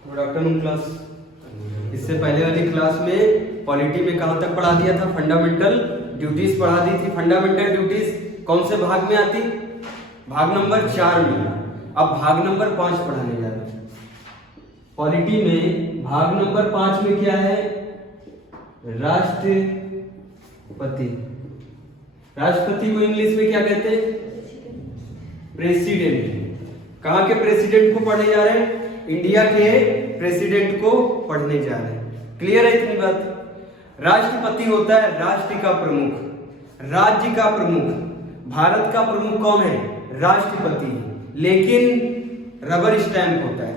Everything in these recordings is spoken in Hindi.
Good afternoon class. इससे पहले वाली क्लास में पॉलिटी में कहाँ तक पढ़ा दिया था? फंडामेंटल ड्यूटीज पढ़ा दी थी। फंडामेंटल ड्यूटीज कौन से भाग में आती? भाग नंबर 4 में। अब भाग नंबर 5 पढ़ाने जा रहे हैं। पॉलिटी में भाग नंबर 5 में क्या है? राष्ट्रपति। राष्ट्रपति को इंग्लिश में क्या कहते हैं? प्रेसिडेंट। कहाँ के प्रेसिडेंट को पढ़ने जा रहे हैं? इंडिया के प्रेसिडेंट को पढ़ने जा रहे हैं। क्लियर है इतनी बात? राष्ट्रपति होता है राष्ट्र का प्रमुख, राज्य का प्रमुख। भारत का प्रमुख कौन है? राष्ट्रपति। लेकिन रबर स्टैंप होता है,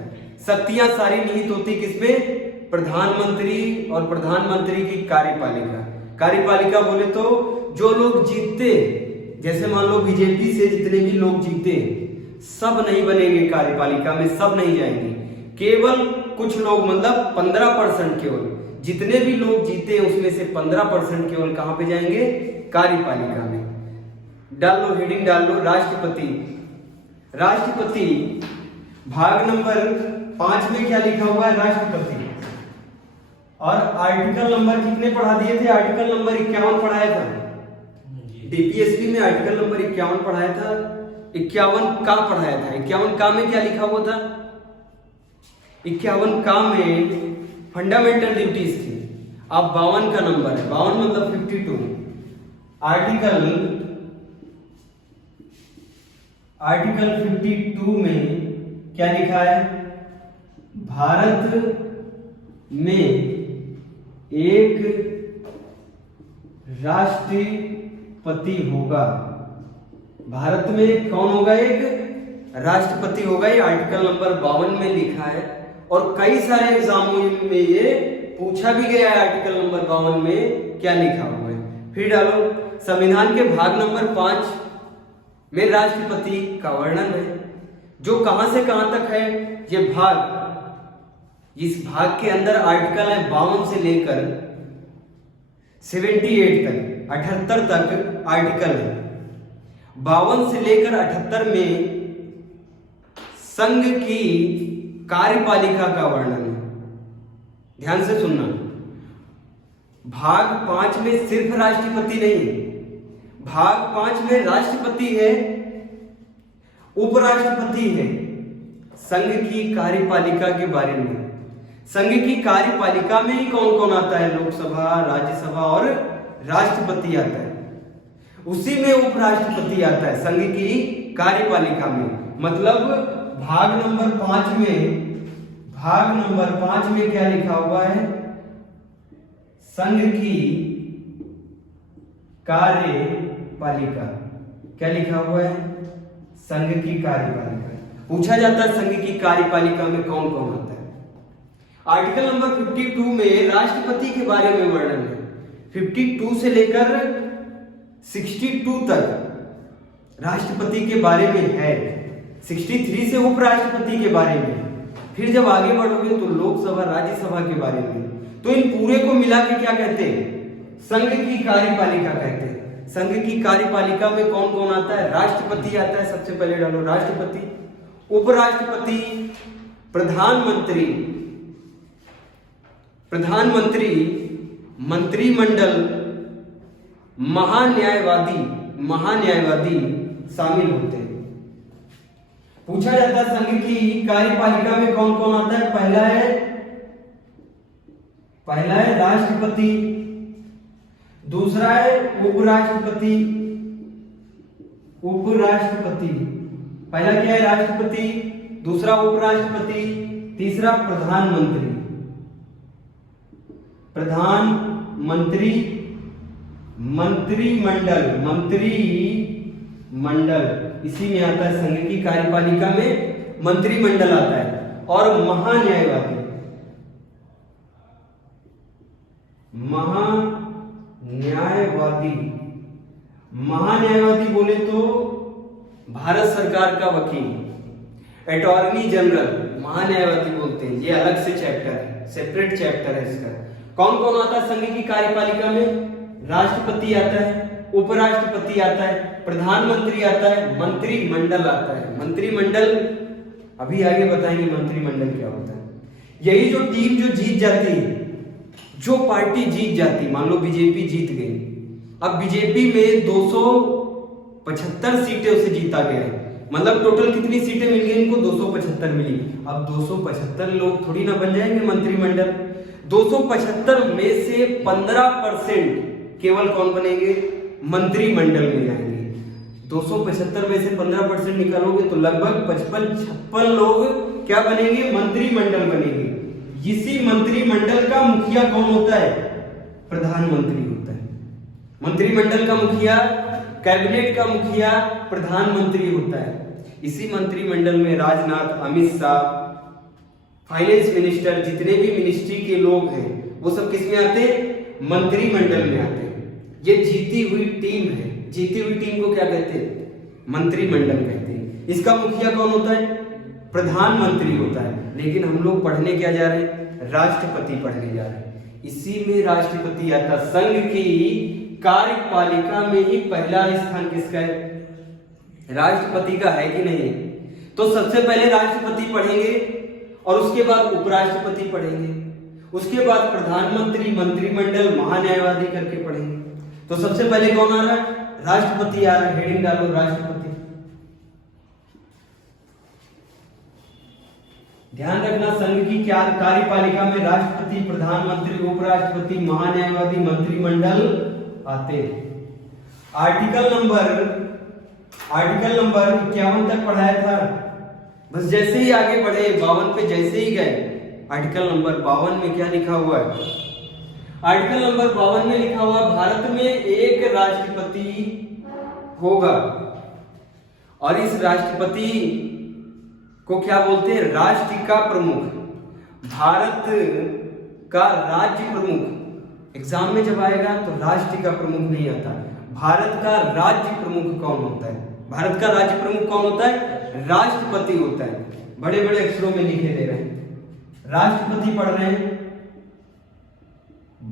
शक्तियां सारी निहित होती किसमें? प्रधानमंत्री और प्रधानमंत्री की कार्यपालिका। कार्यपालिका बोले तो जो लोग जीतते, जैसे मान लो बीजेपी से जितने भी लोग जीते सब नहीं बनेंगे कार्यपालिका में, सब नहीं जाएंगे। केवल कुछ लोग, मतलब 15% केवल, जितने भी लोग जीते उसमें से 15% केवल कहां पे जाएंगे? कार्यपालिका में। डाल लो, हेडिंग डाल लो, राष्ट्रपति। राष्ट्रपति भाग नंबर 5 में क्या लिखा हुआ है? राष्ट्रपति। और आर्टिकल नंबर कितने पढ़ा दिए थे? आर्टिकल नंबर 51 पढ़ाया था। डीपीएसपी में आर्टिकल नंबर 51 पढ़ाया था। 51 का पढ़ाया था। 51 का में क्या लिखा हुआ था? 51 का में फंडामेंटल ड्यूटीज थी। अब 52 का नंबर है, 52 मतलब 52। आर्टिकल 52 में क्या लिखा है? भारत में एक राष्ट्रपति होगा। भारत में कौन होगा? एक राष्ट्रपति होगा। ये आर्टिकल नंबर 52 में लिखा है और कई सारे एग्जामों में ये पूछा भी गया है। आर्टिकल नंबर 52 में क्या लिखा हुआ है? फिर डालो, संविधान के भाग नंबर 5 में राष्ट्रपति का वर्णन है, जो कहां से कहां तक है? ये भाग, इस भाग के अंदर आर्टिकल है 52 से लेकर 78 तक, 78 तक आर्टिकल है। 52 से लेकर 78 में संघ की कार्यपालिका का वर्णन है। ध्यान से सुनना, भाग 5 में सिर्फ राष्ट्रपति नहीं, भाग 5 में राष्ट्रपति है, उपराष्ट्रपति है। संघ की कार्यपालिका के बारे में, संघ की कार्यपालिका में ही कौन कौन आता है? लोकसभा, राज्यसभा और राष्ट्रपति आता है। उसी में उपराष्ट्रपति आता है संघ की कार्यपालिका में। मतलब भाग नंबर 5 में, भाग नंबर 5 में क्या लिखा हुआ है? संघ की कार्यपालिका। क्या लिखा हुआ है? संघ की कार्यपालिका। पूछा जाता है संघ की कार्यपालिका में कौन कौन आता है। आर्टिकल नंबर 52 में राष्ट्रपति के बारे में वर्णन है। 52 से लेकर 62 तक राष्ट्रपति के बारे में है। 63 से उपराष्ट्रपति के बारे में। फिर जब आगे बढ़ोगे तो लोकसभा, राज्यसभा के बारे में। तो इन पूरे को मिला के क्या कहते हैं? संघ की कार्यपालिका कहते हैं। संघ की कार्यपालिका में कौन कौन आता है? राष्ट्रपति आता है। सबसे पहले डालो राष्ट्रपति, उपराष्ट्रपति, प्रधानमंत्री, प्रधानमंत्री, मंत्रिमंडल, महान्यायवादी, महान्यायवादी शामिल होते हैं। पूछा जाता है संघ की कार्यपालिका में कौन कौन आता है? पहला है राष्ट्रपति, दूसरा है उपराष्ट्रपति। उपराष्ट्रपति, पहला क्या है? राष्ट्रपति, दूसरा उपराष्ट्रपति, तीसरा प्रधानमंत्री। प्रधानमंत्री, मंत्रिमंडल, मंत्रिमंडल इसी में आता है। संघ की कार्यपालिका में मंत्रिमंडल आता है। और महान्यायवादी, महान्यायवादी, महान्यायवादी बोले तो भारत सरकार का वकील, अटॉर्नी जनरल, महान्यायवादी बोलते हैं। ये अलग से चैप्टर है, सेपरेट चैप्टर है इसका। कौन कौन आता है संघ की कार्यपालिका में? राष्ट्रपति आता है, उपराष्ट्रपति आता है, प्रधानमंत्री आता है, मंत्रिमंडल आता है। मंत्रिमंडल अभी आगे बताएंगे मंत्रिमंडल क्या होता है। यही जो टीम जो जीत जाती है, जो पार्टी जीत जाती, मान लो बीजेपी जीत गई, अब बीजेपी में 275 सीटें उसे जीता गया है, मतलब टोटल कितनी सीटें मिल गई इनको? 275 मिली। अब 275 लोग थोड़ी ना बन जाएंगे मंत्रिमंडल, 275 में से 15% केवल कौन बनेंगे? मंत्रिमंडल में जाएंगे। 275 में से 15% निकालोगे तो लगभग 55-56 लोग क्या बनेंगे? मंत्रिमंडल बनेंगे। इसी मंत्रिमंडल का मुखिया कौन होता है? प्रधानमंत्री होता है। मंत्रिमंडल का मुखिया, कैबिनेट का मुखिया प्रधानमंत्री होता है। इसी मंत्रिमंडल में राजनाथ, अमित शाह, फाइनेंस मिनिस्टर, जितने भी मिनिस्ट्री के लोग हैं वो सब किस में आते हैं? मंत्रिमंडल में आते हैं। ये जीती हुई टीम है। जीती हुई टीम को क्या कहते हैं? मंत्रिमंडल कहते हैं। इसका मुखिया कौन होता है? प्रधानमंत्री होता है। लेकिन हम लोग पढ़ने क्या जा रहे हैं? राष्ट्रपति पढ़ने जा रहे हैं। इसी में राष्ट्रपति आता। संघ की कार्यपालिका में ही पहला स्थान किसका है? राष्ट्रपति का है कि नहीं? तो सबसे पहले राष्ट्रपति पढ़ेंगे और उसके बाद उपराष्ट्रपति पढ़ेंगे, उसके बाद प्रधानमंत्री, मंत्रिमंडल, महान्यायवादी करके पढ़ेंगे। तो सबसे पहले कौन आ रहा है? राष्ट्रपति आ रहा है। हेडिंग डालो राष्ट्रपति। ध्यान रखना, संघ की कार्यपालिका में राष्ट्रपति, प्रधानमंत्री, उपराष्ट्रपति, महान्यायवादी, मंत्रिमंडल आते हैं। आर्टिकल नंबर 51 तक पढ़ाया था। बस जैसे ही आगे बढ़े 52 पे जैसे ही गए, आर्टिकल नंबर 52 में क्या लिखा हुआ है? आर्टिकल नंबर 52 में लिखा हुआ, भारत में एक राष्ट्रपति होगा और इस राष्ट्रपति को क्या बोलते हैं? राष्ट्र का प्रमुख। भारत का राज्य प्रमुख एग्जाम में जब आएगा तो राष्ट्र का प्रमुख नहीं आता। भारत का राज्य प्रमुख कौन होता है? भारत का राज्य प्रमुख कौन होता है? राष्ट्रपति होता है। बड़े बड़े अक्षरों में लिखे दे रहे हैं, राष्ट्रपति पढ़ रहे हैं।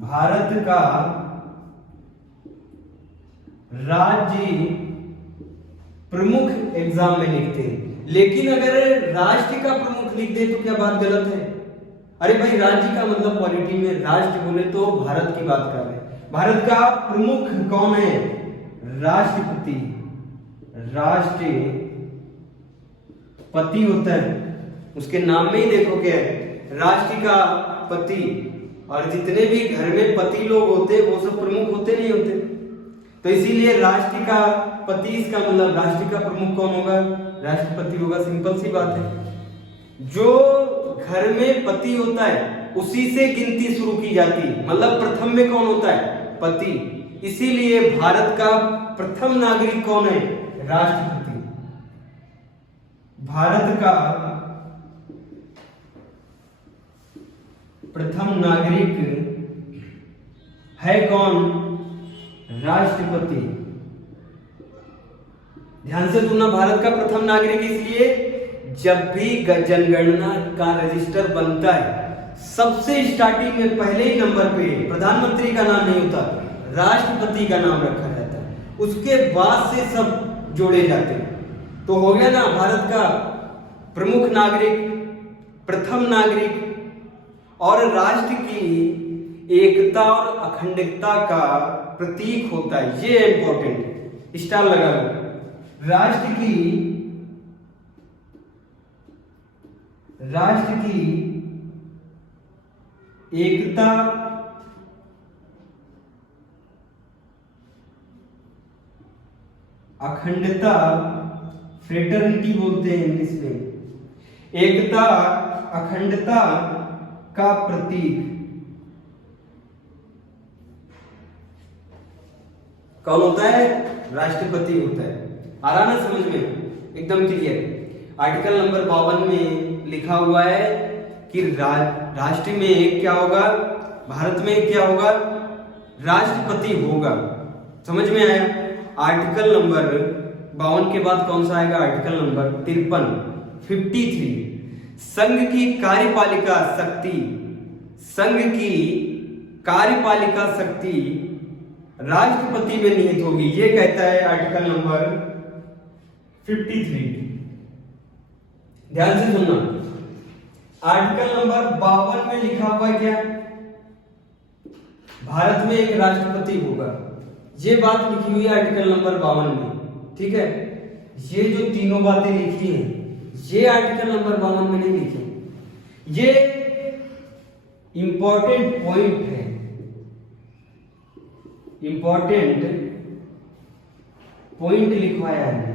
भारत का राज्य प्रमुख एग्जाम में लिखते हैं। लेकिन अगर राष्ट्र का प्रमुख लिख दे तो क्या बात गलत है? अरे भाई, राज्य का मतलब पॉलिटी में राष्ट्र बोले तो भारत की बात कर रहे हैं। भारत का प्रमुख कौन है? राष्ट्रपति। राष्ट्रपति होता है, उसके नाम में ही देखो क्या है? राष्ट्र का पति। और जितने भी घर में पति लोग होते हैं वो सब प्रमुख होते नहीं होते। तो इसीलिए राष्ट्र का पति, इसका मतलब राष्ट्र का प्रमुख कौन होगा? राष्ट्रपति होगा। सिंपल सी बात है। जो घर में पति होता है उसी से गिनती शुरू की जाती है, मतलब प्रथम में कौन होता है? पति। इसीलिए भारत का प्रथम नागरिक कौन है? राष्ट्रपति। भारत का प्रथम नागरिक है कौन? राष्ट्रपति। ध्यान से सुनना, भारत का प्रथम नागरिक इसलिए जब भी जनगणना का रजिस्टर बनता है सबसे स्टार्टिंग में पहले ही नंबर पे प्रधानमंत्री का नाम नहीं होता, राष्ट्रपति का नाम रखा जाता है। उसके बाद से सब जोड़े जाते हैं। तो हो गया ना, भारत का प्रमुख नागरिक, प्रथम नागरिक, और राष्ट्र की एकता और अखंडता का प्रतीक होता है। ये इंपॉर्टेंट, स्टार लगा लो। राष्ट्र की एकता, अखंडता, फ्रेटर्निटी बोलते हैं इंग्लिश में, एकता अखंडता का प्रतीक कौन होता है? राष्ट्रपति होता है। आ रहा ना समझ में? एकदम क्लियर। आर्टिकल नंबर 52 में लिखा हुआ है कि राष्ट्र में एक क्या होगा? भारत में क्या होगा? राष्ट्रपति होगा। समझ में आया? आर्टिकल नंबर 52 के बाद कौन सा आएगा? आर्टिकल नंबर 53 संघ की कार्यपालिका शक्ति, संघ की कार्यपालिका शक्ति राष्ट्रपति में निहित होगी। ये कहता है आर्टिकल नंबर 53। ध्यान से सुनना, आर्टिकल नंबर 52 में लिखा हुआ है क्या? भारत में एक राष्ट्रपति होगा। ये बात लिखी हुई है आर्टिकल नंबर 52 में, ठीक है। ये जो तीनों बातें लिखी हैं ये आर्टिकल नंबर 52 में नहीं लिखी। ये इंपॉर्टेंट पॉइंट है, इंपॉर्टेंट पॉइंट लिखवाया है।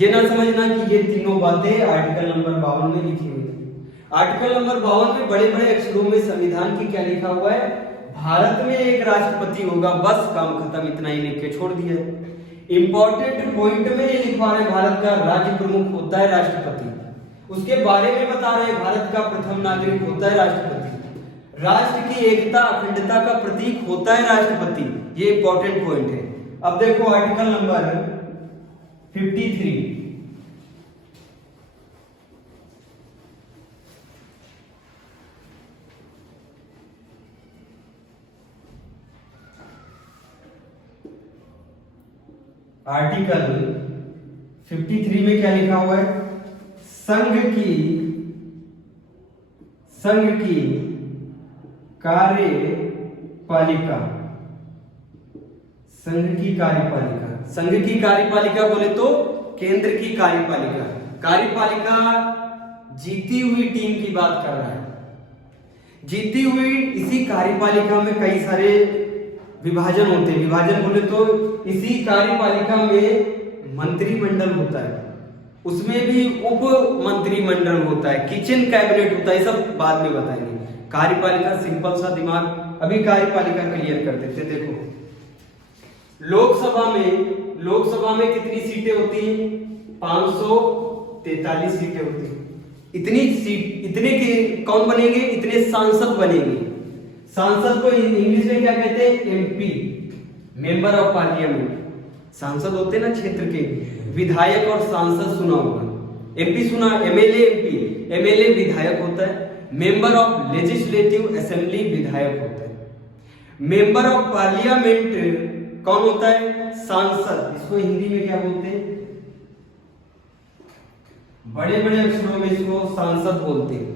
ये ना समझना कि ये तीनों बातें आर्टिकल नंबर 52 में लिखी हुई है। आर्टिकल नंबर 52 में बड़े बड़े अक्षरों में संविधान की क्या लिखा हुआ है? भारत में एक राष्ट्रपति होगा, बस काम खत्म, इतना ही लिख के छोड़ दिया। इंपॉर्टेंट पॉइंट में ये लिखवा रहे भारत का राज्य प्रमुख होता है राष्ट्रपति, उसके बारे में बता रहे भारत का प्रथम नागरिक होता है राष्ट्रपति, राष्ट्र की एकता अखंडता का प्रतीक होता है राष्ट्रपति। ये इंपॉर्टेंट पॉइंट है। अब देखो आर्टिकल नंबर 53, आर्टिकल 53 में क्या लिखा हुआ है? संघ की कार्यपालिका, संघ की कार्यपालिका, संघ की कार्यपालिका बोले तो केंद्र की कार्यपालिका। कार्यपालिका जीती हुई टीम की बात कर रहा है। जीती हुई इसी कार्यपालिका में कई सारे विभाजन होते हैं। विभाजन बोले तो इसी कार्यपालिका में मंत्रिमंडल होता है, उसमें भी उप मंत्रिमंडल होता है, किचन कैबिनेट होता है, सब बाद में बताएंगे। कार्यपालिका सिंपल सा दिमाग, अभी कार्यपालिका क्लियर कर देते। देखो लोकसभा में कितनी सीटें होती हैं? 543 सीटें होती हैं। इतने के कौन बनेंगे? इतने सांसद बनेंगे। सांसद को इंग्लिश में क्या कहते हैं? MP, member of parliament. सांसद होते ना क्षेत्र के, विधायक और सांसद सुना होगा। एमपी सुना, एमएलए एमपी, एमएलए विधायक होता है। मेंबर ऑफ लेजिस्लेटिव असेंबली विधायक होता है। मेंबर ऑफ पार्लियामेंट कौन होता है? सांसद। इसको हिंदी में क्या बोलते हैं? बड़े बड़े अक्षरों में इसको सांसद बोलते हैं।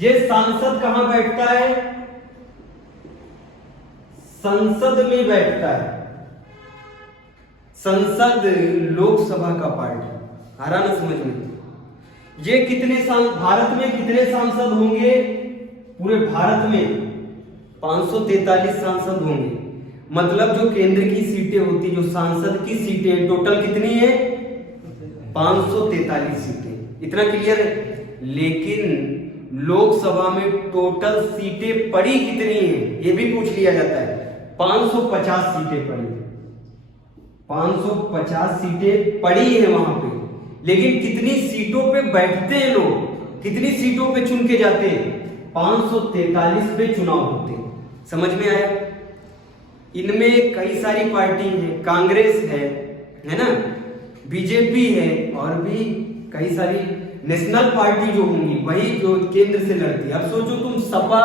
ये सांसद कहां बैठता है? संसद में बैठता है। संसद लोकसभा का पार्ट है। आ रहा ना समझ में? ये भारत में कितने सांसद होंगे? पूरे भारत में 543 सांसद होंगे। मतलब जो केंद्र की सीटें होती, जो सांसद की सीटें टोटल कितनी है? 543 सीटें। इतना क्लियर है? लेकिन लोकसभा में टोटल सीटें पड़ी कितनी है ये भी पूछ लिया जाता है। 550 सीटें पड़ी, 550 सीटें पड़ी है वहां पे। लेकिन कितनी सीटों पे बैठते हैं लोग, कितनी सीटों पे चुन के जाते हैं? 543 पे चुनाव होते हैं। समझ में आया? इनमें कई सारी पार्टी है, कांग्रेस है ना, बीजेपी है, और भी कई सारी नेशनल पार्टी जो होंगी वही जो केंद्र से लड़ती है। अब सोचो तुम, सपा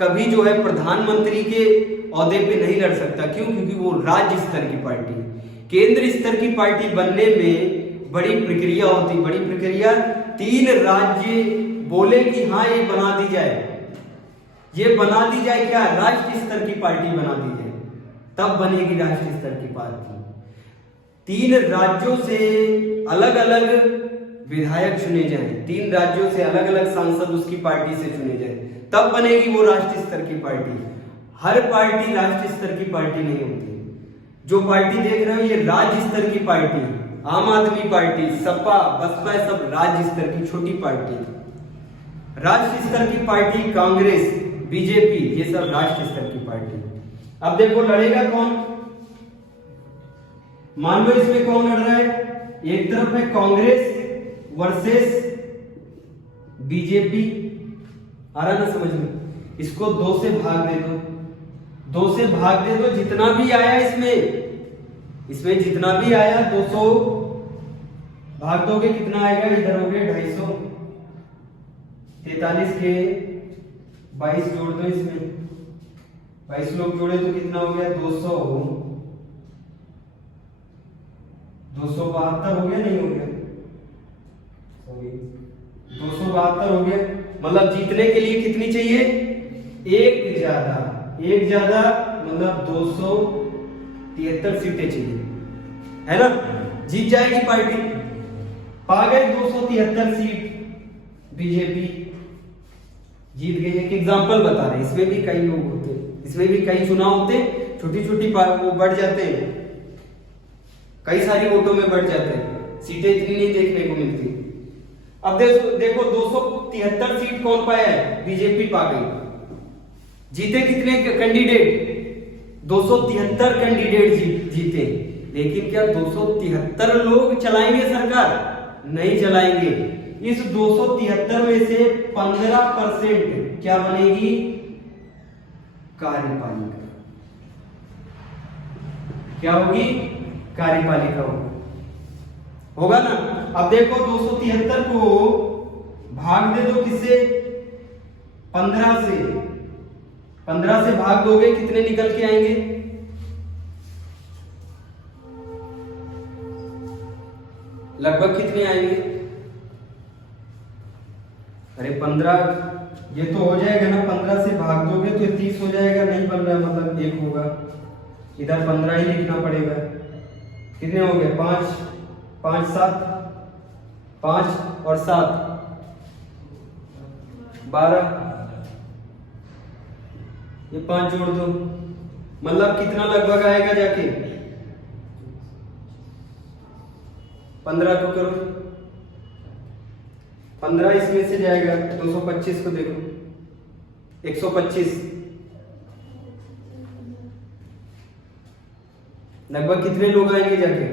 कभी जो है प्रधानमंत्री के ओहदे पे नहीं लड़ सकता। क्यों? क्योंकि वो राज्य स्तर की पार्टी है। केंद्र स्तर की पार्टी बनने में बड़ी प्रक्रिया होती। बड़ी प्रक्रिया, 3 राज्य बोले कि हाँ ये बना दी जाए, ये बना दी जाए, क्या राष्ट्रीय स्तर की पार्टी बना दी जाए, तब बनेगी राष्ट्रीय स्तर की पार्टी। 3 राज्यों से अलग अलग विधायक चुने जाएं, 3 राज्यों से अलग अलग सांसद उसकी पार्टी से चुने जाएं, तब बनेगी वो राष्ट्रीय स्तर की पार्टी। हर पार्टी राष्ट्रीय स्तर की पार्टी नहीं होती। जो पार्टी देख रहे हो ये राज्य स्तर की पार्टी, आम आदमी पार्टी, सपा, बसपा, सब राज्य स्तर की छोटी पार्टी। राष्ट्रीय स्तर की पार्टी कांग्रेस, बीजेपी, ये सब राष्ट्रीय स्तर की पार्टी। अब देखो लड़ेगा कौन? मान लो इसमें कौन लड़ रहा है? एक तरफ है कांग्रेस वर्सेस बीजेपी। आ रहा ना समझ में? इसको 2 से भाग दे दो, 2 से भाग दे दो। जितना भी आया इसमें जितना भी आया 200 भाग दोगे, कितना आएगा? इधर हो गए 250, 43 के 22 जोड़ दो इसमें, 22 लोग जोड़े तो कितना हो गया? 272 हो गया, नहीं हो गया? 272 हो गया। मतलब जीतने के लिए कितनी चाहिए? एक ज्यादा, एक ज्यादा मतलब 273 सीटें चाहिए, है ना? जीत जाएगी पार्टी। पा गए 273 सीट बीजेपी, जीत गई। एक एग्जांपल बता रहे, इसमें भी कई लोग होते, इसमें भी कई चुनाव होते, छोटी छोटी वो बढ़ जाते हैं, कई सारी वोटों में बढ़ जाते हैं, सीटें इतनी नहीं देखने को मिलती। अब देखो 273 सीट कौन पाया है? बीजेपी पा गई। जीते कितने कैंडिडेट? 273 कैंडिडेट जीते। लेकिन क्या 273 लोग चलाएंगे सरकार? नहीं चलाएंगे। इस 273 में से 15% क्या बनेगी? कार्यपालिका। क्या होगी? कार्यपालिका होगा ना। अब देखो 273 को भाग दे दो किससे? 15 से। 15 से भाग दोगे कितने निकल के आएंगे? लगभग कितने आएंगे? अरे 15 ये तो हो जाएगा ना, 15 से भाग दोगे तो 30 हो जाएगा। नहीं बन रहा, मतलब 1 होगा, इधर 15 ही लिखना पड़ेगा। कितने हो गए? 5 5 7, 5 और 7 12, ये 5 जोड़ दो, मतलब कितना लगभग आएगा जाके? 15 को करो, 15 इसमें से जाएगा। 225 को देखो, 125 लगभग कितने लोग आएंगे जाके?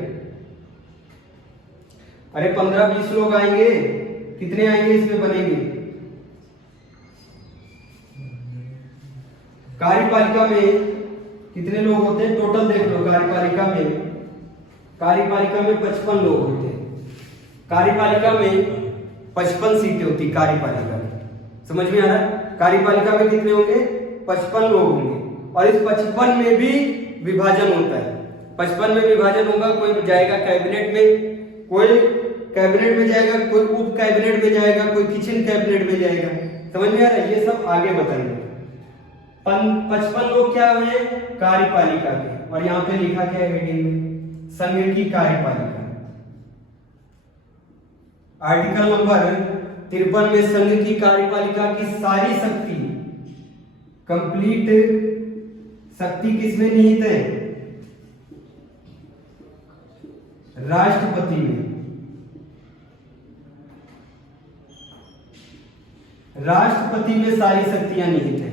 अरे 15-20 लोग आएंगे। कितने आएंगे इसमें बनेंगे? कार्यपालिका में कितने लोग होते हैं टोटल? देख लो, कार्यपालिका में 55 लोग होते हैं। कार्यपालिका में 55 सीटें होती कार्यपालिका में। समझ में आ रहा है? कार्यपालिका में कितने होंगे? 55 लोग होंगे। और इस 55 में भी विभाजन होता है। 55 में विभाजन होगा, कोई जाएगा कैबिनेट में, कोई कैबिनेट में जाएगा, कोई उप कैबिनेट में जाएगा, कोई किचन कैबिनेट में जाएगा। समझ में आ रहा है? ये सब आगे बताएंगे। 55 लोग क्या हुए? कार्यपालिका के। और यहाँ पे लिखा क्या है हेडिंग में? संघ की कार्यपालिका। आर्टिकल नंबर 53 में संघ की कार्यपालिका की सारी शक्ति, कंप्लीट शक्ति किसमें निहित है? राष्ट्रपति में। राष्ट्रपति में सारी शक्तियां निहित है।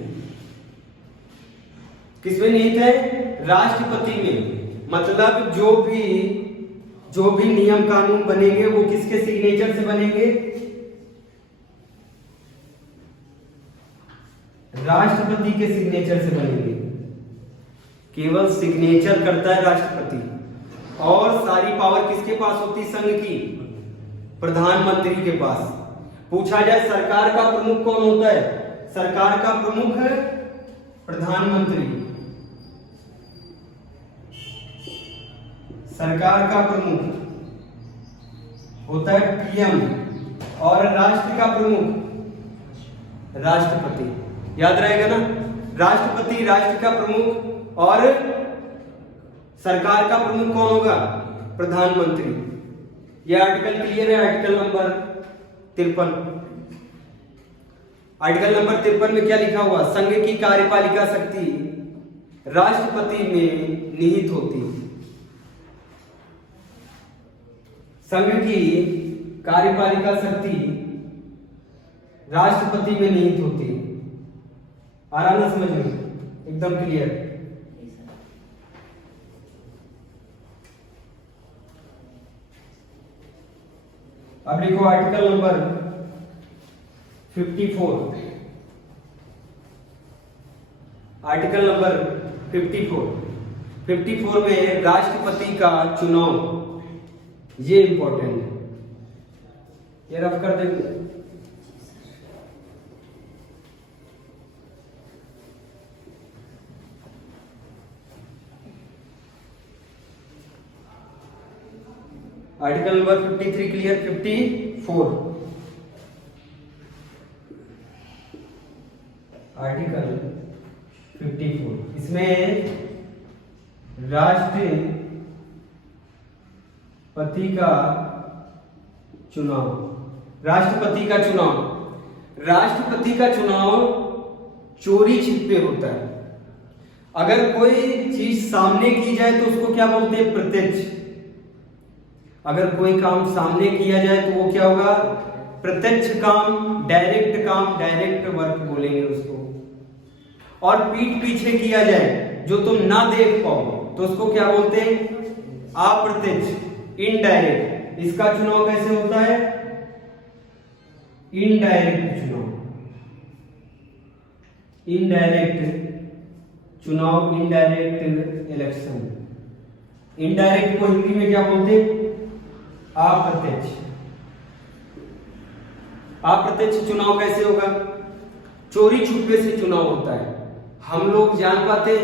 किसमें निहित है? राष्ट्रपति में। मतलब जो भी नियम कानून बनेंगे वो किसके सिग्नेचर से बनेंगे? राष्ट्रपति के सिग्नेचर से बनेंगे। केवल सिग्नेचर करता है राष्ट्रपति, और सारी पावर किसके पास होती? संघ की, प्रधानमंत्री के पास। पूछा जाए सरकार का प्रमुख कौन होता है? सरकार का प्रमुख है प्रधानमंत्री। सरकार का प्रमुख होता है पीएम, और राष्ट्र का प्रमुख राष्ट्रपति। याद रहेगा ना? राष्ट्रपति राष्ट्र का प्रमुख, और सरकार का प्रमुख कौन होगा? प्रधानमंत्री। यह आर्टिकल क्लियर है? Article number 53। आर्टिकल नंबर 53 में क्या लिखा हुआ? संघ की कार्यपालिका शक्ति राष्ट्रपति में निहित होती है। संघ की कार्यपालिका शक्ति राष्ट्रपति में निहित होती है। आ रहा ना समझ में? एकदम क्लियर। अब लिखो आर्टिकल नंबर 54। आर्टिकल नंबर 54 में राष्ट्रपति का चुनाव, ये इंपॉर्टेंट है, ये रफ कर देंगे। Article number 53 clear. 54 आर्टिकल 54, इसमें राष्ट्रपति का चुनाव, राष्ट्रपति का चुनाव, राष्ट्रपति का चुनाव चोरी छिपे होता है। अगर कोई चीज सामने की जाए तो उसको क्या बोलते हैं? प्रत्यक्ष। अगर कोई काम सामने किया जाए तो वो क्या होगा? प्रत्यक्ष काम, डायरेक्ट वर्क बोलेंगे उसको। और पीठ पीछे किया जाए जो तुम ना देख पाओ तो उसको क्या बोलते हैं? अप्रत्यक्ष, इनडायरेक्ट। इसका चुनाव कैसे होता है? इनडायरेक्ट चुनाव, इनडायरेक्ट चुनाव, इनडायरेक्ट इलेक्शन। इनडायरेक्ट को हिंदी में क्या बोलते हैं? अप्रत्यक्ष। अप्रत्यक्ष चुनाव कैसे होगा? चोरी छुपे से चुनाव होता है। हम लोग जान पाते,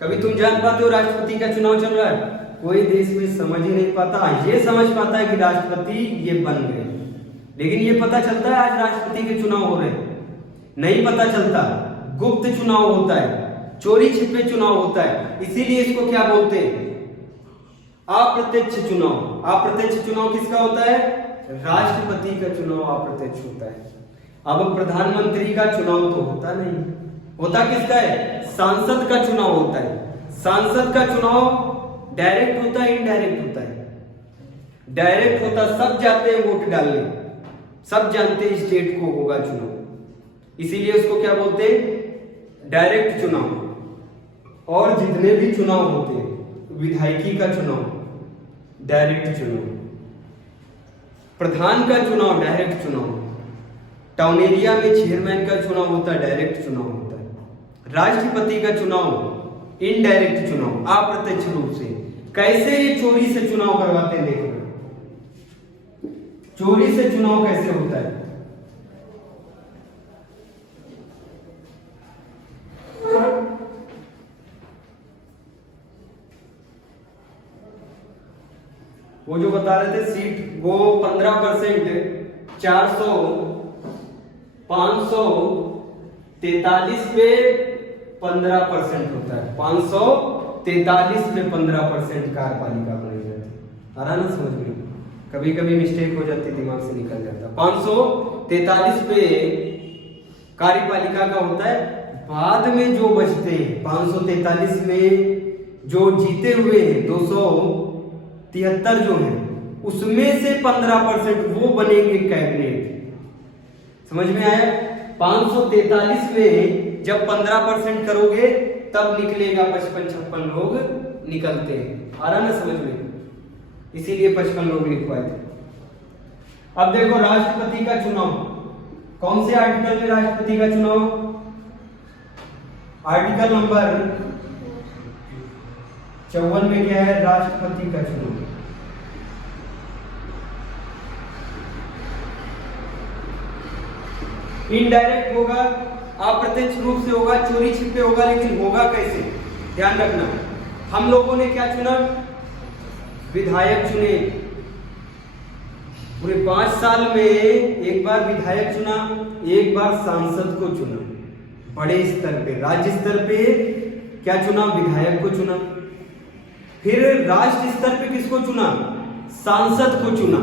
कभी तुम जान पाते हो राष्ट्रपति का चुनाव चल रहा है? कोई देश में समझ ही नहीं पाता। ये समझ पाता है कि राष्ट्रपति ये बन गए, लेकिन ये पता चलता है आज राष्ट्रपति के चुनाव हो रहे हैं? नहीं पता चलता। गुप्त चुनाव होता है, चोरी छिपे चुनाव होता है। इसीलिए इसको क्या बोलते हैं? अप्रत्यक्ष चुनाव। अप्रत्यक्ष चुनाव किसका होता है? राष्ट्रपति का चुनाव अप्रत्यक्ष होता है। अब प्रधानमंत्री का चुनाव तो होता नहीं, होता किसका है? सांसद का चुनाव होता है। सांसद का चुनाव डायरेक्ट होता है, इनडायरेक्ट होता है? डायरेक्ट होता, सब जाते हैं वोट डालने, सब जानते हैं स्टेट को होगा चुनाव, इसीलिए उसको क्या बोलते हैं? डायरेक्ट चुनाव। और जितने भी चुनाव होते हैं, विधायकी का चुनाव डायरेक्ट चुनाव, प्रधान का चुनाव डायरेक्ट चुनाव, टाउन एरिया में चेयरमैन का चुनाव होता है, डायरेक्ट चुनाव होता है। राष्ट्रपति का चुनाव इनडायरेक्ट चुनाव, अप्रत्यक्ष रूप से। कैसे ये चोरी से चुनाव करवाते हैं? देखो चोरी से चुनाव कैसे होता है। वो जो बता रहे थे सीट, वो 15%, 400, 543 पे 15% होता है। 543 पे 15% कार्यपालिका बनी जाती है। आ रहा ना समझ में? कभी कभी मिस्टेक हो जाती, दिमाग से निकल जाता। 543 पे कार्यपालिका का होता है। बाद में जो बचते हैं 543 में जो जीते हुए हैं 273 जो है, उसमें से 15% वो बनेंगे कैबिनेट। समझ में आया? 543 में जब 15% करोगे तब निकलेगा 55-56 लोग निकलते हैं। आ रहा ना समझ में? इसीलिए 55 लोग लिखवाए थे। अब देखो राष्ट्रपति का चुनाव, कौन से आर्टिकल में राष्ट्रपति का चुनाव? आर्टिकल नंबर 54 में क्या है? राष्ट्रपति का चुनाव। इनडायरेक्ट होगा, अप्रत्यक्ष रूप से होगा, चोरी छिपे होगा, लेकिन होगा कैसे? ध्यान रखना, हम लोगों ने क्या चुना? विधायक चुने। पूरे 5 साल में एक बार विधायक चुना, एक बार सांसद को चुना। बड़े स्तर पे, राज्य स्तर पे क्या चुना? विधायक को चुना। फिर राष्ट्र स्तर पे किसको चुना? सांसद को चुना।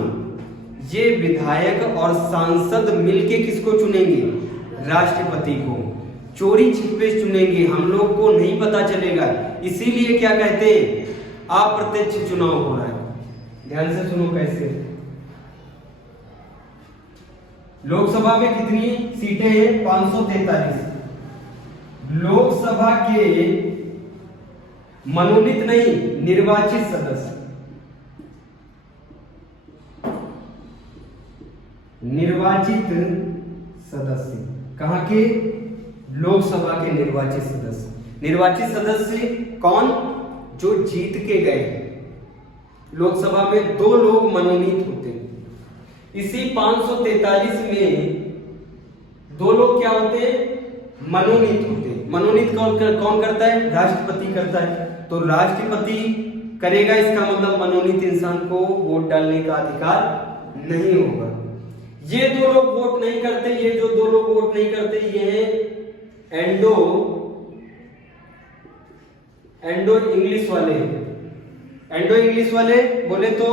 ये विधायक और सांसद मिलके किसको चुनेंगे? राष्ट्रपति को। चोरी छिपे चुनेंगे, हम लोग को नहीं पता चलेगा। इसीलिए क्या कहते हैं? अप्रत्यक्ष चुनाव हो रहा है। ध्यान से सुनो कैसे। लोकसभा में कितनी सीटें हैं? 543। लोकसभा के मनोनीत नहीं, निर्वाचित सदस्य, निर्वाचित सदस्य कहां के? लोकसभा के निर्वाचित सदस्य। निर्वाचित सदस्य कौन? जो जीत के गए। लोकसभा में 2 लोग मनोनीत होते हैं। इसी 543 में 2 लोग क्या होते हैं? मनोनीत होते हैं। मनोनीत कौन करता है? राष्ट्रपति करता है। तो राष्ट्रपति करेगा, इसका मतलब मनोनीत इंसान को वोट डालने का अधिकार नहीं होगा। ये 2 लोग वोट नहीं करते, ये जो 2 लोग वोट नहीं करते, ये एंडो इंग्लिश वाले, एंडो इंग्लिश वाले बोले तो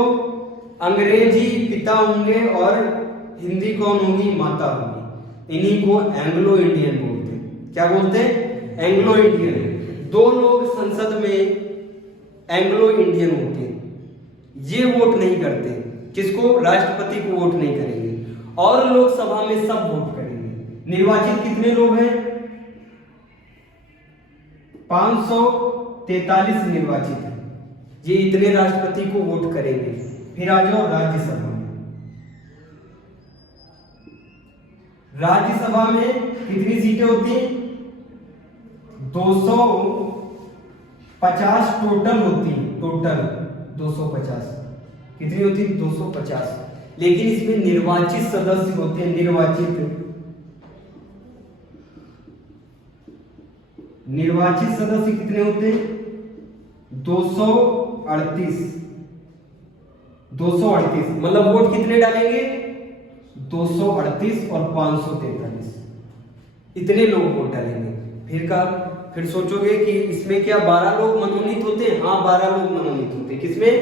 अंग्रेजी पिता होंगे और हिंदी कौन होगी, माता होगी। इन्हीं को एंग्लो इंडियन बोलते हैं। क्या बोलते हैं, एंग्लो इंडियन। दो लोग संसद में एंग्लो इंडियन होते हैं, ये वोट नहीं करते। किसको, राष्ट्रपति को वोट नहीं करेंगे, और लोकसभा में सब वोट करेंगे। निर्वाचित कितने लोग हैं, 543 निर्वाचित हैं। ये इतने राष्ट्रपति को वोट करेंगे। फिर आ जाओ राज्यसभा में। राज्यसभा में कितनी सीटें होती हैं, 250 टोटल होती है, टोटल 250। कितनी होती है, 250। लेकिन इसमें निर्वाचित सदस्य होते हैं, निर्वाचित सदस्य कितने होते हैं, 238। मतलब वोट कितने डालेंगे, 238 और 543, इतने लोग वोट डालेंगे। फिर सोचोगे कि इसमें क्या 12 लोग मनोनीत होते हैं, हाँ 12 लोग मनोनीत होते हैं। किसमें,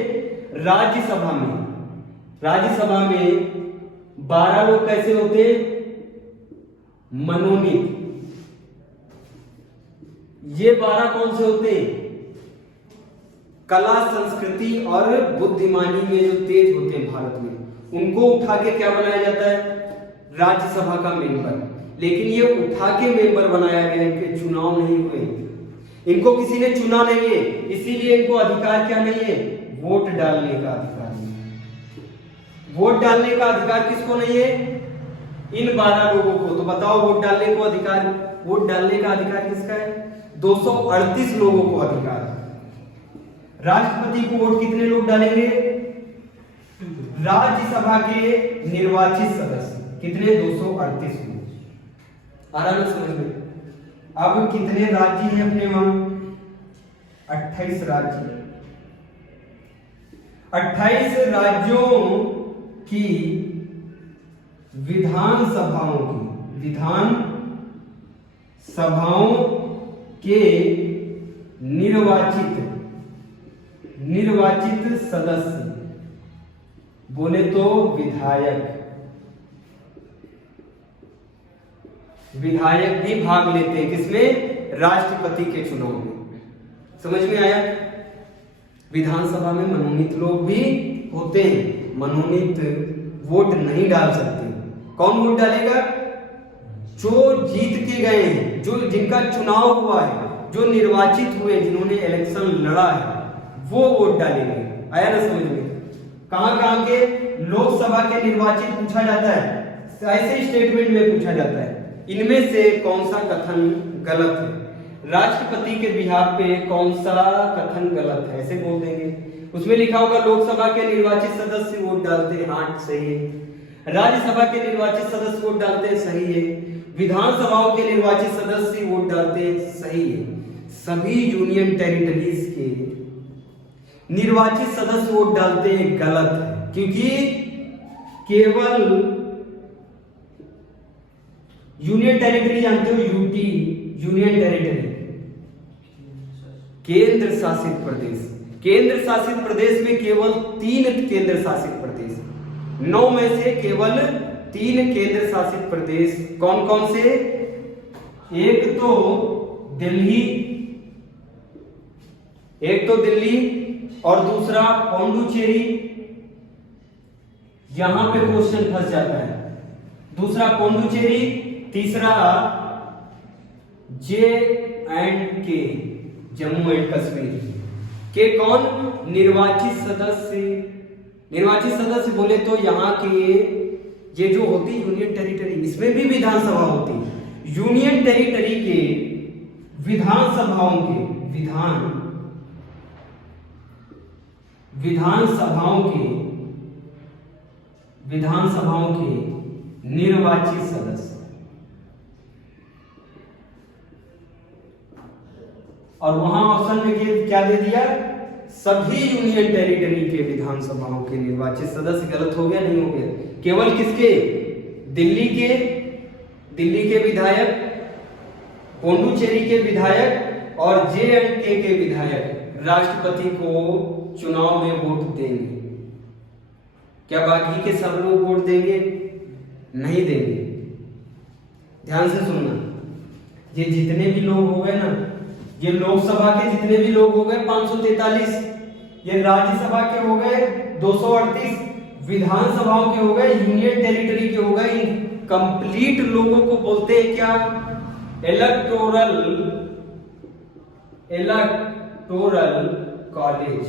राज्यसभा में। राज्यसभा में 12 लोग कैसे होते हैं, मनोनीत। ये 12 कौन से होते हैं, कला, संस्कृति और बुद्धिमानी में जो तेज होते हैं भारत में, उनको उठा के क्या बनाया जाता है, राज्यसभा का मेंबर। लेकिन ये उठा के मेंबर बनाया गया, इनके चुनाव नहीं हुए, इनको किसी ने चुना नहीं है, इसीलिए इनको अधिकार क्या नहीं है, वोट डालने का अधिकार नहीं। वोट डालने का अधिकार किसको नहीं है, इन 12 लोगों को। तो बताओ वोट डालने का अधिकार किसका है, 238 लोगों को अधिकार है। राष्ट्रपति को वोट कितने लोग डालेंगे, राज्यसभा के निर्वाचित सदस्य कितने, 238 लोग। आराम से समझ में। अब कितने राज्य हैं अपने वहां, 28 राज्य। 28 राज्यों की विधानसभाओं के निर्वाचित सदस्य बोले तो विधायक भी भाग लेते हैं। किसमें, राष्ट्रपति के चुनाव में। समझ में आया। विधानसभा में मनोनीत लोग भी होते हैं, मनोनीत वोट नहीं डाल सकते। कौन वोट डालेगा, जो जीत के गए हैं, जो जिनका चुनाव हुआ है, जो निर्वाचित हुए, जिन्होंने इलेक्शन लड़ा है, वो वोट डालेंगे। आया ना समझ में। कहां के, लोकसभा के निर्वाचित पूछा जाता है, ऐसे स्टेटमेंट में पूछा जाता है, इनमें से कौन सा कथन गलत है, राष्ट्रपति के बिहाफ पे कौन सा कथन गलत है, ऐसे बोल देंगे। उसमें लिखा होगा लोकसभा के निर्वाचित सदस्य वोट डालते हैं, हाँ सही है। राज्यसभा के निर्वाचित सदस्य वोट डालते हैं, सही है। विधानसभाओं के निर्वाचित सदस्य वोट डालते हैं, सही है। सभी यूनियन टेरिटरीज के निर्वाचित सदस्य वोट डालते हैं, गलत है। क्योंकि केवल यूनियन टेरिटरी जानते हो, यूटी, यूनियन टेरिटरी, केंद्र शासित प्रदेश। केंद्र शासित प्रदेश में केवल 3 केंद्र शासित प्रदेश, 9 में से केवल 3 केंद्र शासित प्रदेश। कौन कौन से, एक तो दिल्ली और दूसरा पौंडुचेरी। यहां पे क्वेश्चन फंस जाता है। दूसरा पौंडुचेरी, तीसरा J&K, जम्मू एंड कश्मीर के कौन, निर्वाचित सदस्य बोले तो यहाँ के ये जो होती यूनियन टेरिटरी, इसमें भी विधानसभा होती है। यूनियन टेरिटरी के विधानसभाओं के निर्वाचित सदस्य। और वहां ऑप्शन में क्या दे दिया, सभी यूनियन टेरिटरी के विधानसभाओं के निर्वाचित सदस्य। गलत हो गया, नहीं हो गया। केवल किसके, दिल्ली के विधायक, पोंडुचेरी के विधायक और J&K के विधायक राष्ट्रपति को चुनाव में वोट देंगे। क्या बाकी के सब लोग वोट देंगे? नहीं देंगे। ध्यान से सुनना, ये जितने भी लोग हो गए ना, ये लोकसभा के जितने भी लोग हो गए 543, ये राज्यसभा के हो गए 238, विधानसभाओं के हो गए, यूनियन टेरिटरी के हो गए, कंप्लीट लोगों को बोलते हैं क्या? Electoral college.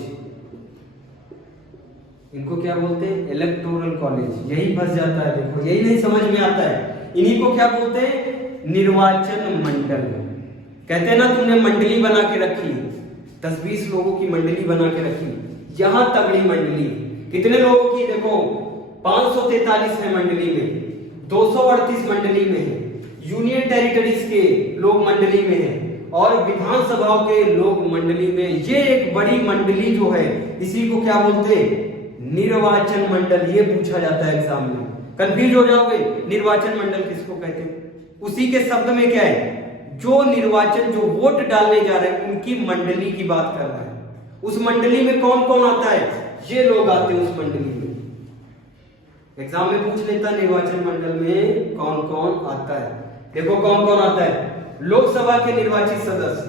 इनको क्या बोलते हैं? Electoral college. यही फंस जाता है, देखो यही नहीं समझ में आता है। इन्हीं को क्या बोलते हैं? निर्वाचन मंडल। कहते हैं ना तुमने मंडली बना के रखी, 10-20 लोगों की मंडली बना के रखी, यहां तगड़ी मंडली। कितने लोगों की? देखो 543 है मंडली में, 238 मंडली में है, यूनियन टेरिटरीज के लोग मंडली में है और विधानसभाओं के लोग मंडली में। ये एक बड़ी मंडली जो है, इसी को क्या बोलते हैं? निर्वाचन मंडल। ये पूछा जाता है एग्जाम में, कंफ्यूज हो जाओगे। निर्वाचन मंडल किसको कहते हैं? उसी के शब्द में क्या है? जो निर्वाचन, जो वोट डालने जा रहे हैं उनकी मंडली की बात कर रहा है। उस मंडली में कौन कौन आता है? ये लोग आते हैं उस मंडली में। एग्जाम में पूछ लेता है निर्वाचन मंडल में कौन कौन आता है। देखो कौन कौन आता है। लोकसभा के निर्वाचित सदस्य,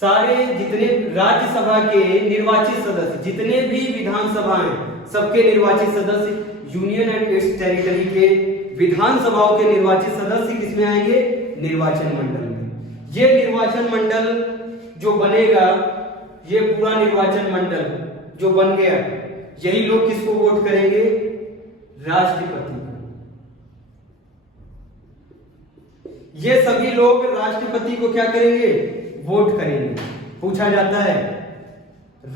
सारे जितने राज्यसभा के निर्वाचित सदस्य, जितने भी विधानसभा हैं सबके निर्वाचित सदस्य, यूनियन एंड इट्स टेरिटरी के विधानसभाओं के निर्वाचित सदस्य किसमें आएंगे? निर्वाचन मंडल में। ये निर्वाचन मंडल जो बनेगा, ये पूरा निर्वाचन मंडल जो बन गया, यही लोग किसको वोट करेंगे? राष्ट्रपति को। ये सभी लोग राष्ट्रपति को क्या करेंगे? वोट करेंगे। पूछा जाता है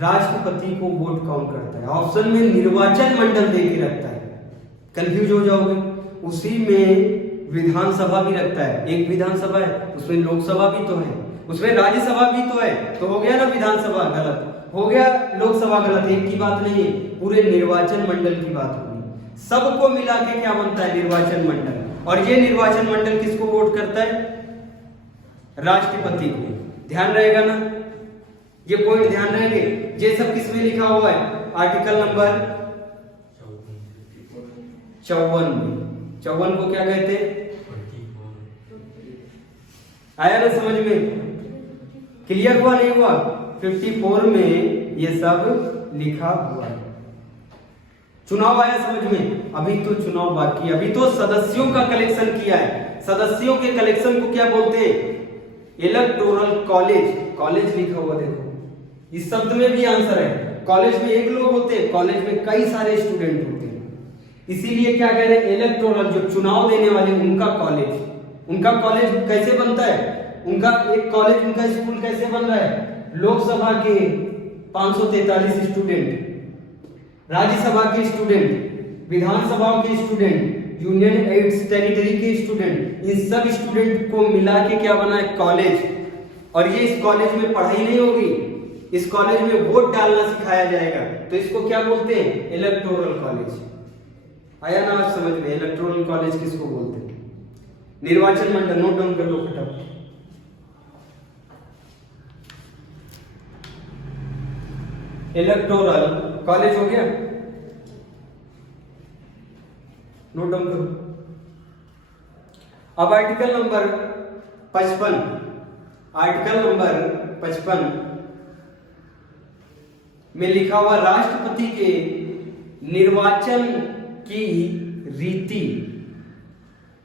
राष्ट्रपति को वोट कौन करता है? ऑप्शन में निर्वाचन मंडल दे के रखता है, कंफ्यूज हो जाओगे। उसी में विधानसभा भी रखता है, एक विधानसभा है, उसमें लोकसभा भी तो है, उसमें राज्यसभा भी तो है। तो हो गया ना विधानसभा गलत, हो गया लोकसभा गलत। एक की बात नहीं, पूरे निर्वाचन मंडल की बात होगी। सबको मिला के क्या बनता है? निर्वाचन मंडल। और ये निर्वाचन मंडल किसको वोट करता है? राष्ट्रपति को। ध्यान रहेगा ना, ये पॉइंट ध्यान रहेंगे। ये सब किसमें लिखा हुआ है? आर्टिकल नंबर 54 में। 54 को क्या कहते हैं? आया ना समझ में? क्लियर हुआ नहीं हुआ? 54 में ये सब लिखा हुआ है। चुनाव आया समझ में? अभी तो चुनाव बाकी, अभी तो सदस्यों का कलेक्शन किया है। सदस्यों के कलेक्शन को क्या बोलते हैं? Electoral college. कॉलेज लिखा हुआ देखो, इस शब्द में भी आंसर है। कॉलेज में एक लोग होते हैं, कॉलेज में कई सारे स्टूडेंट होते हैं, इसीलिए क्या कह रहे हैं? इलेक्टोरल, जो चुनाव देने वाले उनका कॉलेज। उनका कॉलेज कैसे बनता है? उनका एक कॉलेज, उनका स्कूल कैसे बन रहा है? लोकसभा के 543 स्टूडेंट, राज्यसभा के स्टूडेंट, विधानसभाओं के स्टूडेंट, यूनियन एड्स टेरिटरी के स्टूडेंट, इन सब स्टूडेंट को मिला के क्या बना है? कॉलेज। और ये इस कॉलेज में पढ़ाई नहीं होगी, इस कॉलेज में वोट डालना सिखाया जाएगा। तो इसको क्या बोलते हैं? Electoral college. आया ना आप समझ में? इलेक्टोरल कॉलेज किसको बोलते हैं? निर्वाचन मंडल। नोट डाउन कर लो फटाफट। इलेक्टोरल कॉलेज हो गया, नोट डाउन करो। अब आर्टिकल नंबर 55, आर्टिकल नंबर 55 में लिखा हुआ राष्ट्रपति के निर्वाचन की रीति,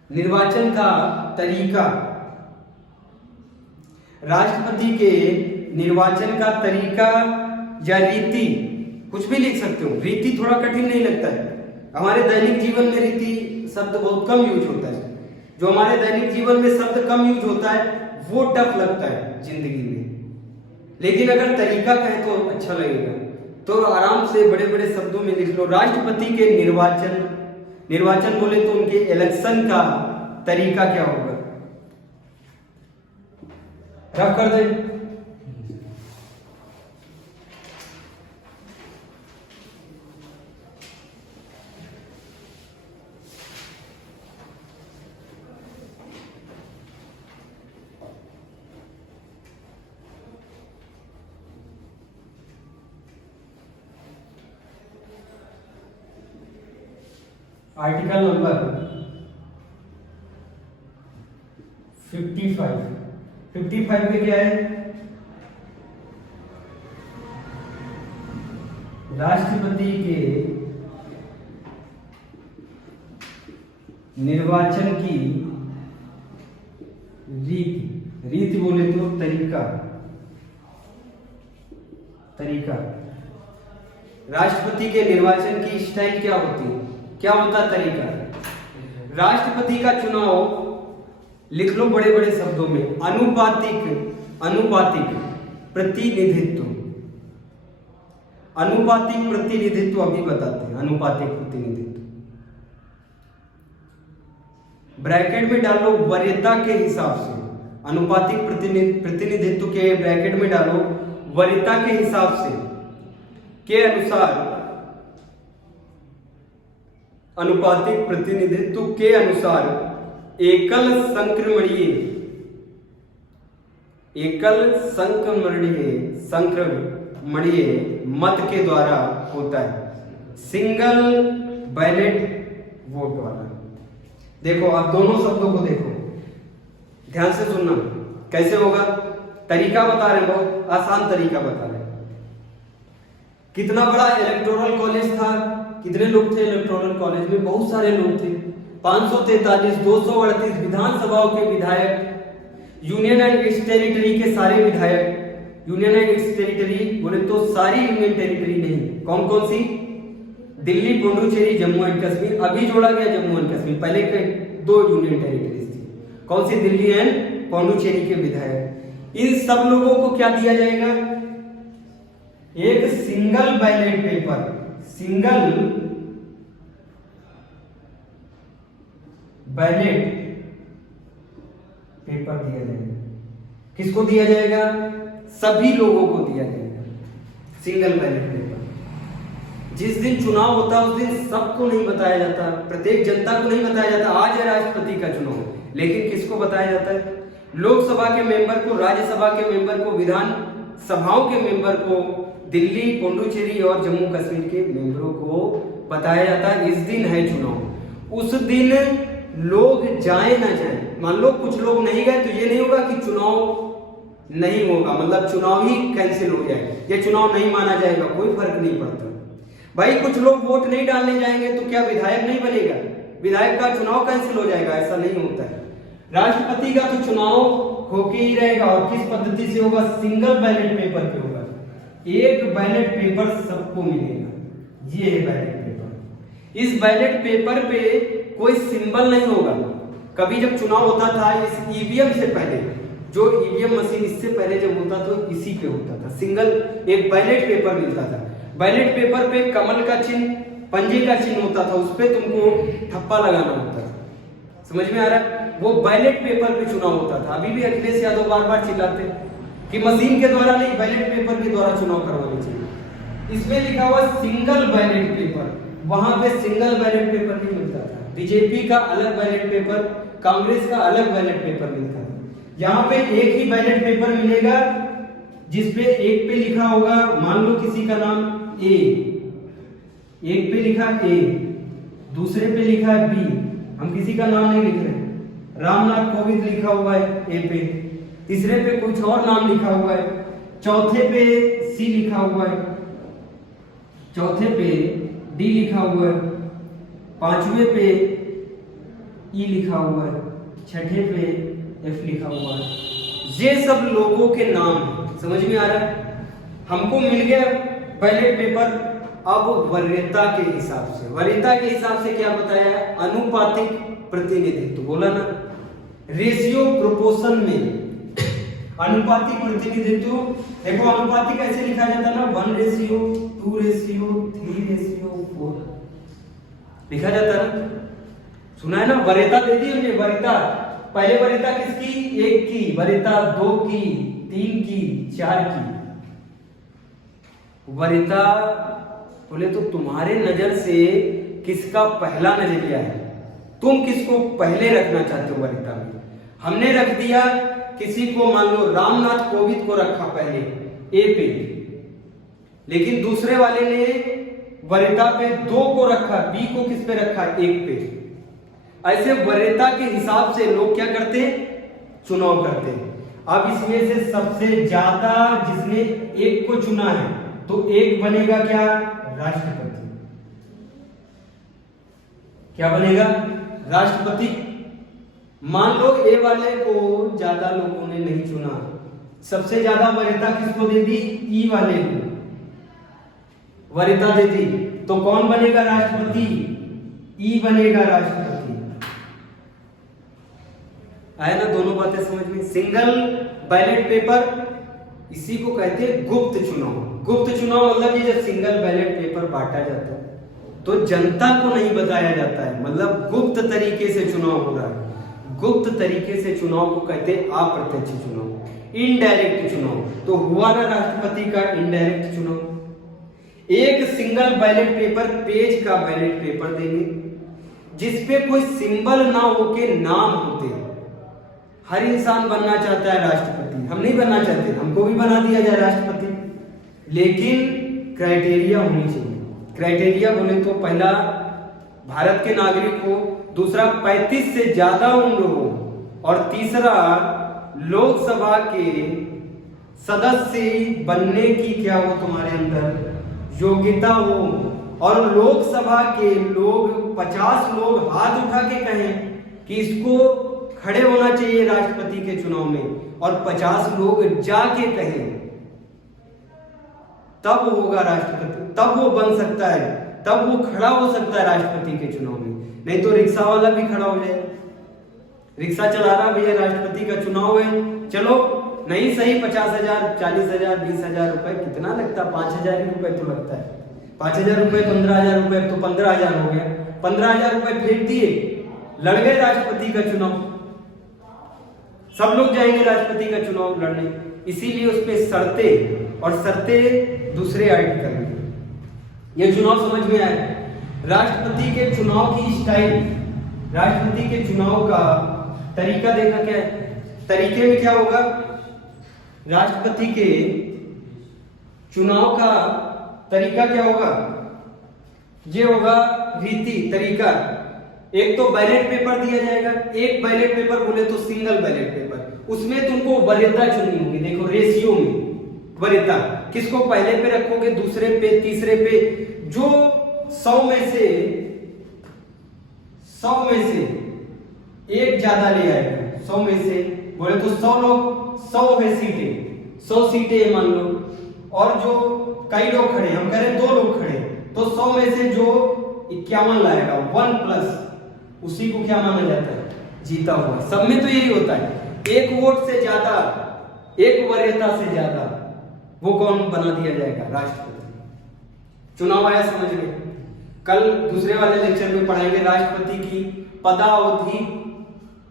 निर्वाचन का तरीका। राष्ट्रपति के निर्वाचन का तरीका या रीति, कुछ भी लिख सकते हो। रीति थोड़ा कठिन नहीं लगता है। हमारे दैनिक जीवन में रीति शब्द बहुत कम यूज होता है। जो हमारे दैनिक जीवन में शब्द कम यूज होता है वो टफ लगता है जिंदगी में, लेकिन अगर तरीका कहे तो अच्छा लगेगा। तो आराम से बड़े बड़े शब्दों में लिख लो। राष्ट्रपति के निर्वाचन, निर्वाचन बोले तो उनके इलेक्शन का तरीका क्या होगा? रफ कर दे। आर्टिकल नंबर 55 में क्या है? राष्ट्रपति के निर्वाचन की रीति बोले तो तरीका। राष्ट्रपति के निर्वाचन की स्टाइल क्या होती है, क्या होता है तरीका? राष्ट्रपति का चुनाव लिख लो बड़े बड़े शब्दों में, अनुपातिक प्रतिनिधित्व। अनुपातिक प्रतिनिधित्व अभी बताते हैं। अनुपातिक प्रतिनिधित्व ब्रैकेट में डालो वरीयता के हिसाब से। अनुपातिक प्रतिनिधित्व के ब्रैकेट में डालो वरीयता के हिसाब से के अनुसार। अनुपातिक प्रतिनिधित्व के अनुसार एकल संक्रमणीय मत के द्वारा होता है, सिंगल बैलेट वोट वाला। देखो आप दोनों शब्दों को देखो, ध्यान से सुनना कैसे होगा। तरीका बता रहे हैं, बहुत आसान तरीका बता रहे हैं। कितना बड़ा इलेक्टोरल कॉलेज था, कितने लोग थे इलेक्टोरल कॉलेज में? बहुत सारे लोग थे, 543, 238 विधानसभाओं के विधायक, यूनियन एंड टेरिटरी के सारे विधायक। यूनियन एंड टेरिटरी बोले तो सारी यूनियन टेरिटरी नहीं, कौन कौन सी? दिल्ली, पुडुचेरी, जम्मू एंड कश्मीर। अभी जोड़ा गया जम्मू एंड कश्मीर, पहले के 2 यूनियन टेरिटरीज थी। कौन सी? दिल्ली एंड पुडुचेरी के विधायक। इन सब लोगों को क्या दिया जाएगा? एक सिंगल बैलेट पेपर दिया जाएगा। किसको दिया जाएगा? सभी लोगों को दिया जाएगा सिंगल बैलेट पेपर। जिस दिन चुनाव होता है उस दिन सबको नहीं बताया जाता, प्रत्येक जनता को नहीं बताया जाता आज है राष्ट्रपति का चुनाव, लेकिन किसको बताया जाता है? लोकसभा के मेंबर को, राज्यसभा के मेंबर को, विधान सभाओं के मेंबर को, दिल्ली, पुडुचेरी और जम्मू कश्मीर के मेंबरों को बताया जाता है इस दिन है चुनाव। उस दिन लोग जाए ना जाए, मान लो कुछ लोग नहीं गए तो ये नहीं होगा कि चुनाव नहीं होगा, मतलब चुनाव ही कैंसिल हो जाए या चुनाव नहीं माना जाएगा, कोई फर्क नहीं पड़ता। भाई कुछ लोग वोट नहीं डालने जाएंगे तो क्या विधायक नहीं बनेगा? विधायक का चुनाव कैंसिल हो जाएगा? ऐसा नहीं होता है। राष्ट्रपति का तो चुनाव होके ही रहेगा। और किस पद्धति से होगा? सिंगल बैलेट पेपर पे होगा। एक बैलेट पेपर सबको मिलेगा, ये है बैलेट पेपर। इस बैलेट पेपर पे कोई सिंबल नहीं होगा। कभी जब चुनाव होता था इस ईवीएम से पहले, जो ईवीएम मशीन इससे पहले जब होता तो इसी पे होता था, सिंगल एक बैलेट पेपर मिलता था। बैलेट पेपर पे कमल का चिन्ह, पंजे का चिन्ह होता था, उस पे तुमको ठप्पा लगाना होता था। समझ में आ रहा है? वो बैलेट पेपर पे चुनाव होता था। अभी भी अखिलेश यादव बार बार चिल्लाते कि मशीन के द्वारा नहीं, बैलेट पेपर के द्वारा चुनाव करवाने चाहिए। इसमें लिखा हुआ सिंगल बैलेट पेपर, वहां पे सिंगल बैलेट पेपर नहीं मिलता था। बीजेपी का अलग बैलेट पेपर, कांग्रेस का अलग बैलेट पेपर मिलता था। यहाँ पे एक ही बैलेट पेपर मिलेगा जिसपे एक पे लिखा होगा, मान लो किसी का नाम ए, एक पे लिखा ए, दूसरे पे लिखा है बी, हम किसी का नाम नहीं लिख रहे, रामनाथ कोविंद लिखा हुआ है ए पे, तीसरे पे कुछ और नाम लिखा हुआ है, चौथे पे सी लिखा हुआ है, चौथे पे डी लिखा हुआ है, पांचवे पे ई लिखा हुआ है, छठे पे एफ लिखा हुआ है। ये सब लोगों के नाम है। समझ में आ रहा है? हमको मिल गया बैलेट पेपर। अब वरीयता के हिसाब से, वरीयता के हिसाब से क्या बताया? अनुपातिक प्रतिनिधित्व, बोला ना, रेशियो प्रोपोर्शन में अनुपातिक प्रतिनिधित्व। देखो अनुपातिक कैसे लिखा जाता है ना, 1:2:3:4 लिखा जाता है ना, सुना है ना? वरीयता दे दी हमने, वरीयता पहले वरीयता किसकी? 1 की, वरीयता 2 की, 3 की, 4 की। वरीयता बोले तो तुम्हारे नजर से किसका पहला नजरिया है, तुम किसको पहले रखना चाहते हो वरीयता में? हमने रख दिया किसी को, मान लो रामनाथ कोविंद को रखा पहले ए पे, लेकिन दूसरे वाले ने वरीयता पे 2 को रखा, बी को किस पे रखा, 1 पे। ऐसे वरीयता के हिसाब से लोग क्या करते हैं, चुनाव करते हैं। अब इसमें से सबसे ज्यादा जिसने 1 को चुना है तो 1 बनेगा क्या, राष्ट्रपति। क्या बनेगा, राष्ट्रपति। मान लो ए वाले को ज्यादा लोगों ने नहीं चुना, सबसे ज्यादा वरीयता किसको दे दी, ई वाले को वरीयता दे दी, तो कौन बनेगा राष्ट्रपति, ई बनेगा राष्ट्रपति। आया ना दोनों बातें समझ में। सिंगल बैलेट पेपर इसी को कहते हैं गुप्त चुनाव। गुप्त चुनाव मतलब ये जब सिंगल बैलेट पेपर बांटा जाता है तो जनता को नहीं बताया जाता है, मतलब गुप्त तरीके से चुनाव हो रहा है। गुप्त तरीके से चुनाव को कहते हैं अप्रत्यक्ष चुनाव, इनडायरेक्ट चुनाव। तो हुआ ना राष्ट्रपति का इनडायरेक्ट चुनाव। एक सिंगल बैलेट पेपर, पेज का बैलेट पेपर देंगे जिसपे कोई सिंबल ना होके नाम होते। हर इंसान बनना चाहता है राष्ट्रपति, हम नहीं बनना चाहते, हमको भी बना दिया जाए राष्ट्रपति, लेकिन क्राइटेरिया होनी चाहिए। क्राइटेरिया बोले तो पहला भारत के नागरिक हो, दूसरा 35 से ज्यादा उम्र हो, और तीसरा लोकसभा के सदस्य बनने की क्या हो तुम्हारे अंदर योग्यता हो, और लोकसभा के लोग 50 लोग हाथ उठा के कहें कि इसको खड़े होना चाहिए राष्ट्रपति के चुनाव में, और 50 लोग जाके कहें, तब होगा राष्ट्रपति, तब वो बन सकता है, तब वो खड़ा हो सकता है राष्ट्रपति के चुनाव में। नहीं तो रिक्शा वाला भी खड़ा हो जाए, रिक्शा चला रहा भैया राष्ट्रपति का चुनाव है, चलो नहीं सही 50,000, 40,000, 20,000 रुपए कितना लगता है, 5,000 रुपए तो लगता है, 5,000 रुपए, 15,000 रुपए, तो 15,000 हो गया, 15,000 रुपए फेंक दिए, लड़ गए राष्ट्रपति का चुनाव। सब लोग जाएंगे राष्ट्रपति का चुनाव लड़ने, इसीलिए उस पर शर्तें, और शर्तें दूसरे आर्टिकल में। ये चुनाव समझ में आया। राष्ट्रपति के चुनाव की स्टाइल, राष्ट्रपति के चुनाव का तरीका देखा क्या है। तरीके में क्या होगा, राष्ट्रपति के चुनाव का तरीका क्या होगा, ये होगा रीति तरीका। एक तो बैलेट पेपर दिया जाएगा, एक बैलेट पेपर बोले तो सिंगल बैलेट पेपर, उसमें तुमको वरीयता चुननी होगी। देखो रेशियो में वरीयता, किसको पहले पे रखोगे, दूसरे पे, तीसरे पे। जो 100 में से एक ज्यादा ले आएगा, 100 में से बोले तो 100 लोग, 100 है सीटें, 100 सीटें मान लो, और जो कई लोग खड़े, हम कह रहे 2 लोग खड़े, तो 100 में से जो 51 लाएगा, 1 प्लस, उसी को क्या माना जाता है, जीता हुआ। सब में तो यही होता है, एक वोट से ज्यादा, एक वरीयता से ज्यादा, वो कौन बना दिया जाएगा, राष्ट्रपति। चुनाव आया समझ में। कल दूसरे वाले लेक्चर में पढ़ाएंगे राष्ट्रपति की पदावधि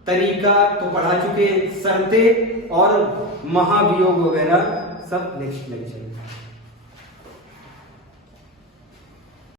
तरीका तो पढ़ा चुके, शर्तें और महाभियोग वगैरह सब नेक्स्ट लेक्चर में।